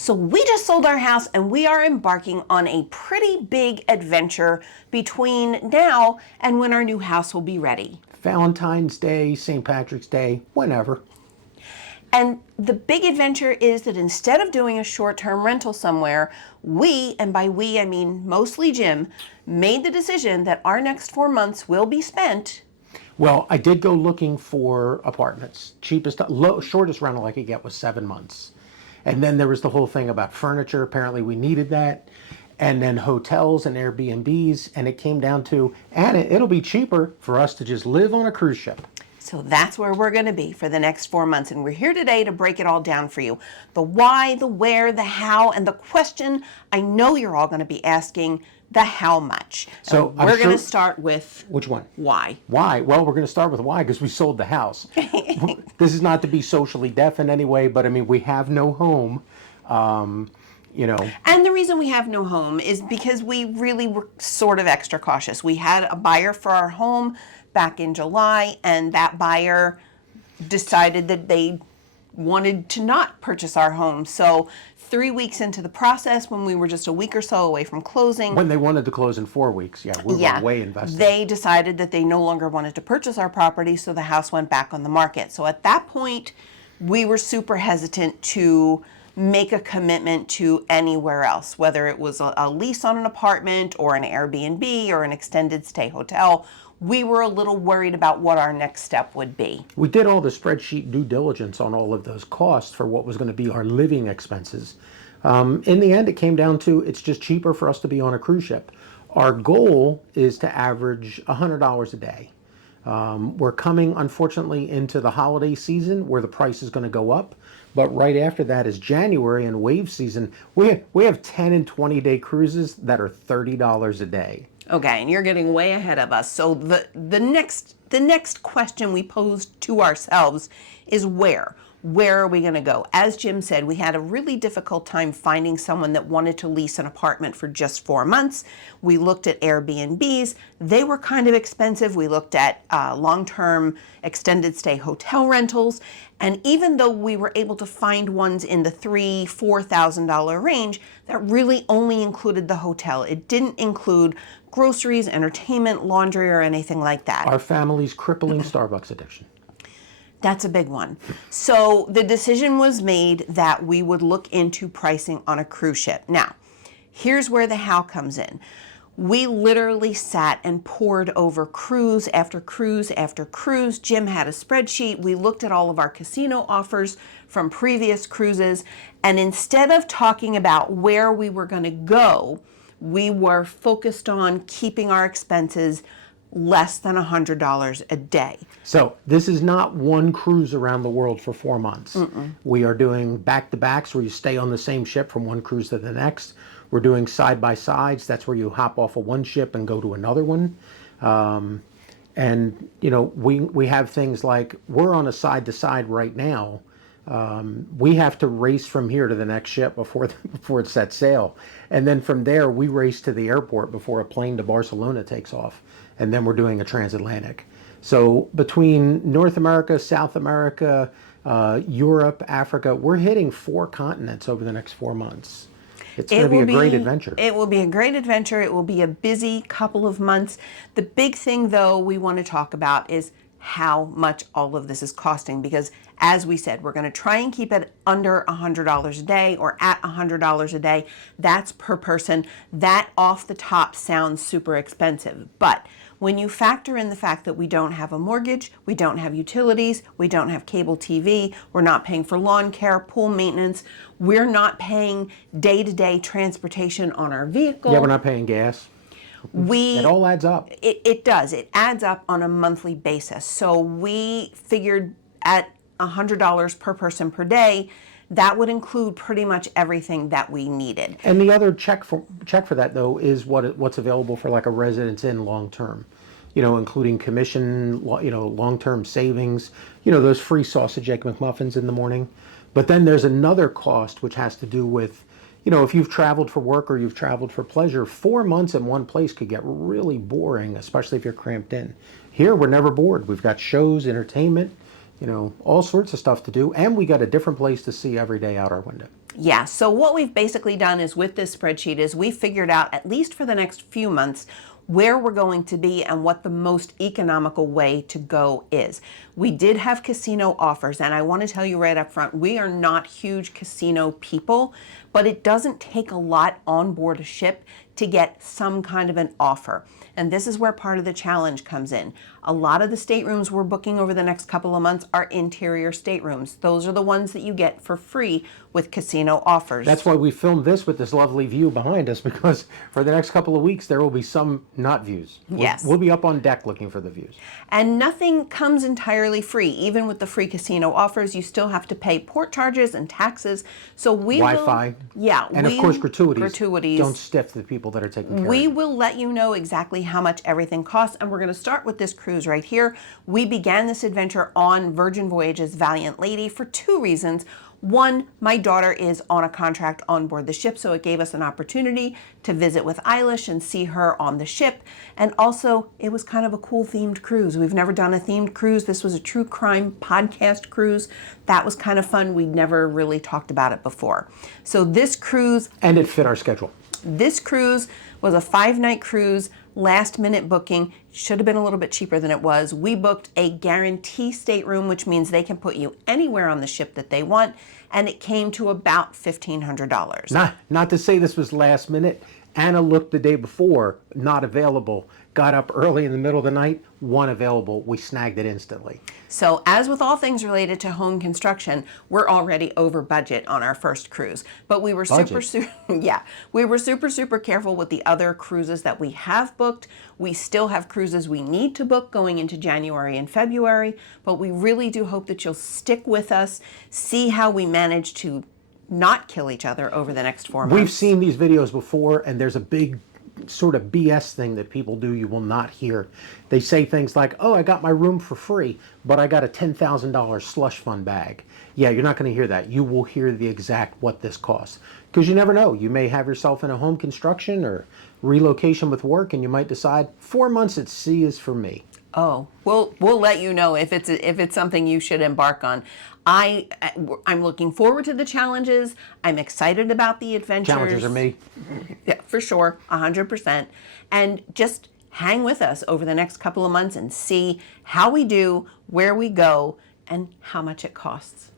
So we just sold our house and we are embarking on a pretty big adventure between now and when our new house will be ready. Valentine's Day, St. Patrick's Day, whenever. And the big adventure is that instead of doing a short-term rental somewhere, we, and by we I mean mostly Jim, made the decision that our next 4 months will be spent. Well, I did go looking for apartments. Shortest rental I could get was 7 months. And then there was the whole thing about furniture. Apparently we needed that. And then hotels and Airbnbs. And it came down to, and it'll be cheaper for us to just live on a cruise ship. So that's where we're going to be for the next 4 months. And we're here today to break it all down for you. The why, the where, the how, and the question I know you're all going to be asking, the how much. So we're going to start with... Which one? Why. Why? Well, we're going to start with why because we sold the house. This is not to be socially deaf in any way, but I mean, we have no home. And the reason we have no home is because we really were sort of extra cautious. We had a buyer for our home back in July, and that buyer decided that they wanted to not purchase our home. So 3 weeks into the process, when we were just a week or so away from closing. When they wanted to close in 4 weeks, we were way invested. They decided that they no longer wanted to purchase our property, so the house went back on the market. So at that point, we were super hesitant to make a commitment to anywhere else, whether it was a lease on an apartment or an Airbnb or an extended stay hotel. We were a little worried about what our next step would be. We did all the spreadsheet due diligence on all of those costs for what was going to be our living expenses. In the end, it came down to it's just cheaper for us to be on a cruise ship. Our goal is to average $100 a day. We're coming, unfortunately, into the holiday season where the price is going to go up. But right after that is January and wave season. We have 10 and 20-day cruises that are $30 a day. Okay, and you're getting way ahead of us. So the next question we posed to ourselves is where? Where are we going to go? As Jim said, we had a really difficult time finding someone that wanted to lease an apartment for just 4 months. We looked at Airbnbs. They were kind of expensive. We looked at long-term extended stay hotel rentals. And even though we were able to find ones in the $3,000-$4,000 range, that really only included the hotel. It didn't include groceries, entertainment, laundry, or anything like that. Our family's crippling Starbucks addiction. That's a big one. So the decision was made that we would look into pricing on a cruise ship. Now, here's where the how comes in. We literally sat and pored over cruise after cruise after cruise. Jim had a spreadsheet. We looked at all of our casino offers from previous cruises. And instead of talking about where we were going to go, we were focused on keeping our expenses less than $100 a day. So this is not one cruise around the world for 4 months. We are doing back-to-backs where you stay on the same ship from one cruise to the next. We're doing side-by-sides. That's where you hop off of one ship and go to another one. And, we have things like we're on a side-to-side right now. We have to race from here to the next ship before it sets sail. And then from there, we race to the airport before a plane to Barcelona takes off. And then we're doing a transatlantic. So between North America, South America, Europe, Africa, we're hitting 4 continents over the next 4 months. It's going to be a great adventure. It will be a great adventure. It will be a busy couple of months. The big thing, though, we want to talk about is how much all of this is costing, because as we said, we're going to try and keep it under $100 a day or at $100 a day. That's per person. That off the top sounds super expensive, but when you factor in the fact that we don't have a mortgage, we don't have utilities, we don't have cable TV, we're not paying for lawn care, pool maintenance, we're not paying day-to-day transportation on our vehicle. Yeah, we're not paying gas. It all adds up. It does. It adds up on a monthly basis. So we figured at $100 per person per day, that would include pretty much everything that we needed. And the other check for that, though, is what's available for like a Residence Inn long term, including commission, long-term savings, those free sausage egg McMuffins in the morning. But then there's another cost which has to do with, if you've traveled for work or you've traveled for pleasure, 4 months in one place could get really boring, especially if you're cramped in. Here, we're never bored. We've got shows, entertainment, all sorts of stuff to do, and we got a different place to see every day out our window. Yeah, so what we've basically done is with this spreadsheet is we figured out, at least for the next few months, where we're going to be and what the most economical way to go is. We did have casino offers, and I want to tell you right up front, we are not huge casino people, but it doesn't take a lot on board a ship to get some kind of an offer. And this is where part of the challenge comes in. A lot of the staterooms we're booking over the next couple of months are interior staterooms. Those are the ones that you get for free with casino offers. That's why we filmed this with this lovely view behind us, because for the next couple of weeks there will be some not views. Yes. We'll be up on deck looking for the views. And nothing comes entirely free. Even with the free casino offers, you still have to pay port charges and taxes. So Wi-Fi. Yeah. And of course gratuities. Gratuities. Don't stiff the people that are taking care of We it. will let you know exactly how much everything costs, and we're going to start with this cruise right here. We began this adventure on Virgin Voyages Valiant Lady for two reasons. One, my daughter is on a contract on board the ship, so it gave us an opportunity to visit with Eilish and see her on the ship. And also, it was kind of a cool themed cruise. We've never done a themed cruise. This was a true crime podcast cruise. That was kind of fun. We'd never really talked about it before. So this cruise... And it fit our schedule. This cruise was a 5-night cruise, last minute booking. Should have been a little bit cheaper than it was. We booked a guarantee stateroom, which means they can put you anywhere on the ship that they want, and it came to about $1,500. Not to say this was last minute. Anna looked the day before, not available. Got up early in the middle of the night, one available. We snagged it instantly. So as with all things related to home construction, we're already over budget on our first cruise. But we were super careful with the other cruises that we have booked. We still have cruises we need to book going into January and February, but we really do hope that you'll stick with us, see how we manage to not kill each other over the next 4 months. We've seen these videos before, and there's a big sort of BS thing that people do you will not hear. They say things like, oh, I got my room for free, but I got a $10,000 slush fund bag. Yeah, you're not going to hear that. You will hear the exact what this costs. Because you never know. You may have yourself in a home construction or relocation with work, and you might decide 4 months at sea is for me. Oh, we'll let you know if it's something you should embark on. I'm looking forward to the challenges. I'm excited about the adventures. Challenges are me. Yeah, for sure, 100%. And just hang with us over the next couple of months and see how we do, where we go, and how much it costs.